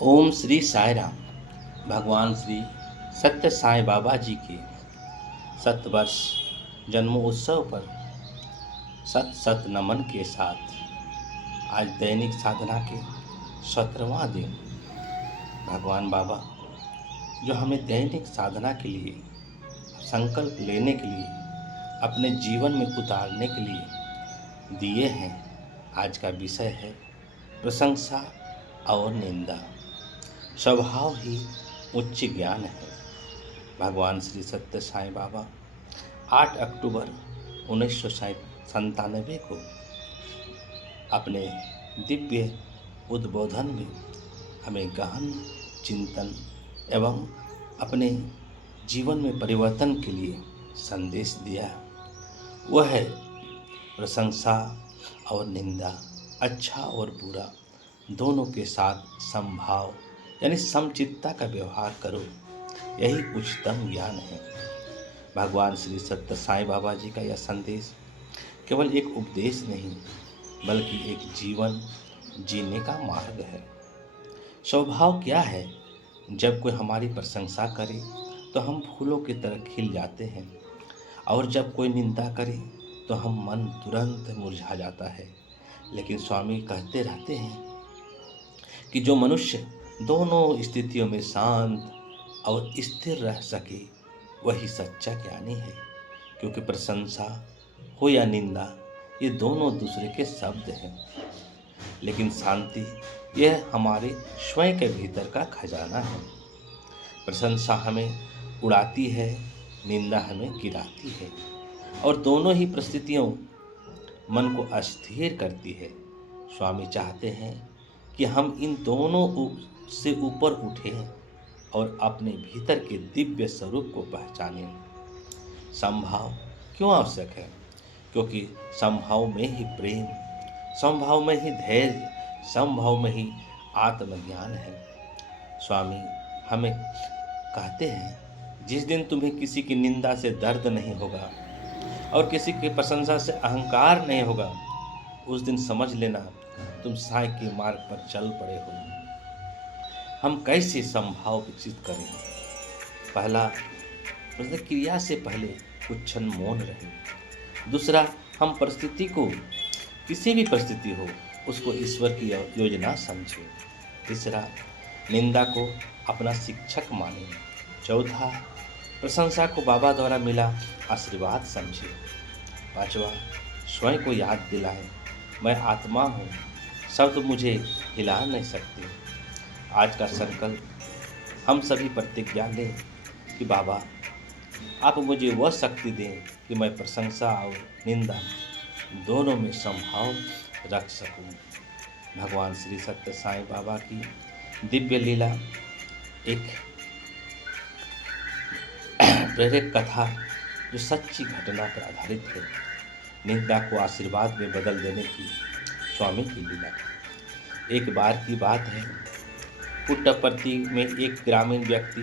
ओम श्री साई राम। भगवान श्री सत्य साईं बाबा जी के शतवर्ष जन्मोत्सव पर शत शत नमन के साथ आज दैनिक साधना के 17वां दिन। भगवान बाबा जो हमें दैनिक साधना के लिए संकल्प लेने के लिए अपने जीवन में उतारने के लिए दिए हैं, आज का विषय है प्रशंसा और निंदा। स्वभाव ही उच्च ज्ञान है। भगवान श्री सत्य साईं बाबा 8 अक्टूबर 1997 को अपने दिव्य उद्बोधन में हमें गहन चिंतन एवं अपने जीवन में परिवर्तन के लिए संदेश दिया। वह है प्रशंसा और निंदा, अच्छा और बुरा दोनों के साथ समभाव यानी समचित्तता का व्यवहार करो, यही उच्चतम ज्ञान है। भगवान श्री सत्य साईं बाबा जी का यह संदेश केवल एक उपदेश नहीं बल्कि एक जीवन जीने का मार्ग है। स्वभाव क्या है? जब कोई हमारी प्रशंसा करे तो हम फूलों की तरह खिल जाते हैं, और जब कोई निंदा करे तो हम मन तुरंत मुरझा जाता है। लेकिन स्वामी कहते रहते हैं कि जो मनुष्य दोनों स्थितियों में शांत और स्थिर रह सके वही सच्चा ज्ञानी है, क्योंकि प्रशंसा हो या निंदा ये दोनों दूसरे के शब्द हैं, लेकिन शांति यह हमारे स्वयं के भीतर का खजाना है। प्रशंसा हमें उड़ाती है, निंदा हमें गिराती है, और दोनों ही परिस्थितियों मन को अस्थिर करती है। स्वामी चाहते हैं कि हम इन दोनों से ऊपर उठें और अपने भीतर के दिव्य स्वरूप को पहचानें। समभाव क्यों आवश्यक है? क्योंकि समभाव में ही प्रेम, समभाव में ही धैर्य, समभाव में ही आत्मज्ञान है। स्वामी हमें कहते हैं, जिस दिन तुम्हें किसी की निंदा से दर्द नहीं होगा और किसी की प्रशंसा से अहंकार नहीं होगा, उस दिन समझ लेना तुम साईं के मार्ग पर चल पड़े हो। हम कैसे समभाव विकसित करें? पहला, प्रतिक्रिया से पहले कुछ क्षण मौन रहें। दूसरा, हम परिस्थिति को, किसी भी परिस्थिति हो, उसको ईश्वर की योजना समझें। तीसरा, निंदा को अपना शिक्षक मानें। चौथा, प्रशंसा को बाबा द्वारा मिला आशीर्वाद समझें। पांचवा, स्वयं को याद दिलाएं, मैं आत्मा हूँ, शब्द मुझे हिला नहीं सकते। आज का संकल्प हम सभी प्रतिज्ञा लें कि बाबा आप मुझे वह शक्ति दें कि मैं प्रशंसा और निंदा दोनों में समभाव रख सकूं। भगवान श्री सत्य साईं बाबा की दिव्य लीला एक प्रेरक कथा जो सच्ची घटना पर आधारित है। निंदा को आशीर्वाद में बदल देने की स्वामी की लीला। एक बार की बात है, पुट्टपर्ती में एक ग्रामीण व्यक्ति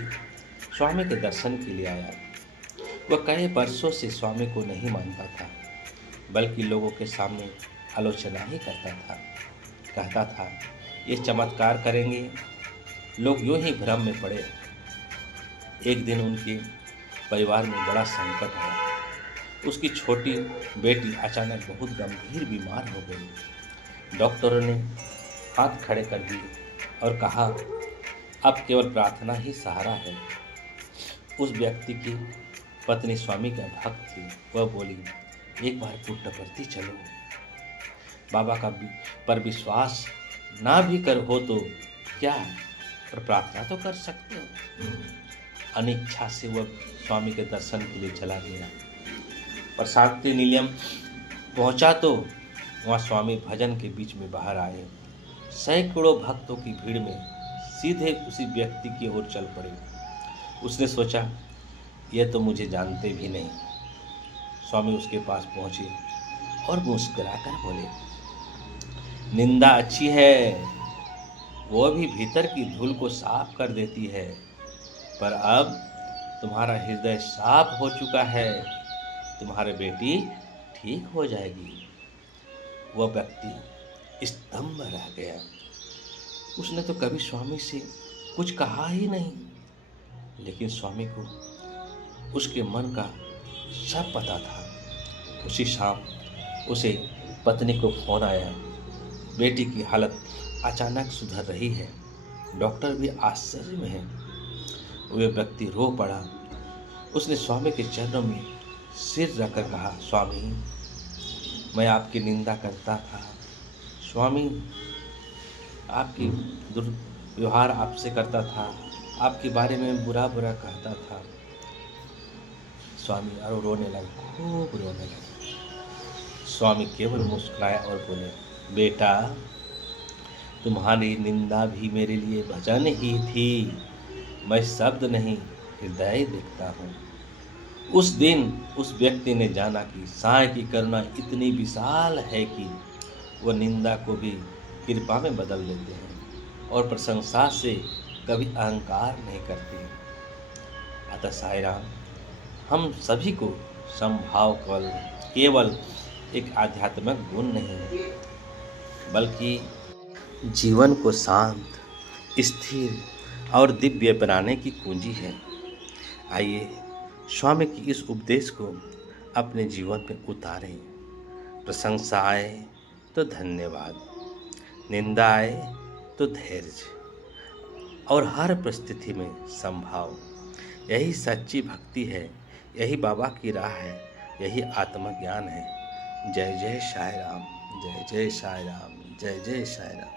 स्वामी के दर्शन के लिए आया। वह कई वर्षों से स्वामी को नहीं मानता था, बल्कि लोगों के सामने आलोचना ही करता था। कहता था, ये चमत्कार करेंगे, लोग यूं ही भ्रम में पड़े। एक दिन उनके परिवार में बड़ा संकट आया। उसकी छोटी बेटी अचानक बहुत गंभीर बीमार हो गई। डॉक्टरों ने हाथ खड़े कर दिए और कहा, अब केवल प्रार्थना ही सहारा है। उस व्यक्ति की पत्नी स्वामी का भक्त थी। वह बोली, एक बार पुट्टपर्ती चलो, बाबा का पर विश्वास ना भी कर हो तो क्या है, पर प्रार्थना तो कर सकते हो। अनिच्छा से वह स्वामी के दर्शन के लिए चला गया। प्रशांति निलयम पहुंचा तो वहाँ स्वामी भजन के बीच में बाहर आए। सैकड़ों भक्तों की भीड़ में सीधे उसी व्यक्ति की ओर चल पड़े। उसने सोचा, यह तो मुझे जानते भी नहीं। स्वामी उसके पास पहुंचे और मुस्कुराकर बोले, निंदा अच्छी है, वो भी भीतर की धूल को साफ कर देती है, पर अब तुम्हारा हृदय साफ हो चुका है, तुम्हारी बेटी ठीक हो जाएगी। वह व्यक्ति स्तंभ रह गया। उसने तो कभी स्वामी से कुछ कहा ही नहीं, लेकिन स्वामी को उसके मन का सब पता था। उसी शाम उसे पत्नी को फोन आया, बेटी की हालत अचानक सुधर रही है। डॉक्टर भी आश्चर्य में है। वह व्यक्ति रो पड़ा। उसने स्वामी के चरणों में सिर रखकर कहा, स्वामी, मैं आपकी निंदा करता था। स्वामी, आपकी दुर्व्यवहार आपसे करता था, आपके बारे में बुरा बुरा कहता था। स्वामी और रोने लगा, खूब रोने लगा। स्वामी केवल मुस्कुराया और बोले, बेटा, तुम्हारी निंदा भी मेरे लिए भजन ही थी। मैं शब्द नहीं, हृदय देखता हूँ। उस दिन उस व्यक्ति ने जाना कि साईं की करुणा इतनी विशाल है कि वह निंदा को भी कृपा में बदल देते हैं और प्रशंसा से कभी अहंकार नहीं करते। अतः साईं राम हम सभी को समभाव केवल एक आध्यात्मिक गुण नहीं है, बल्कि जीवन को शांत, स्थिर और दिव्य बनाने की कुंजी है। आइए स्वामी की इस उपदेश को अपने जीवन में उतारें। प्रशंसा आए तो धन्यवाद, निंदा आए तो धैर्य, और हर परिस्थिति में संभाव। यही सच्ची भक्ति है, यही बाबा की राह है, यही आत्मज्ञान है। जय जय साईं राम, जय जय साईं राम, जय जय साईं राम।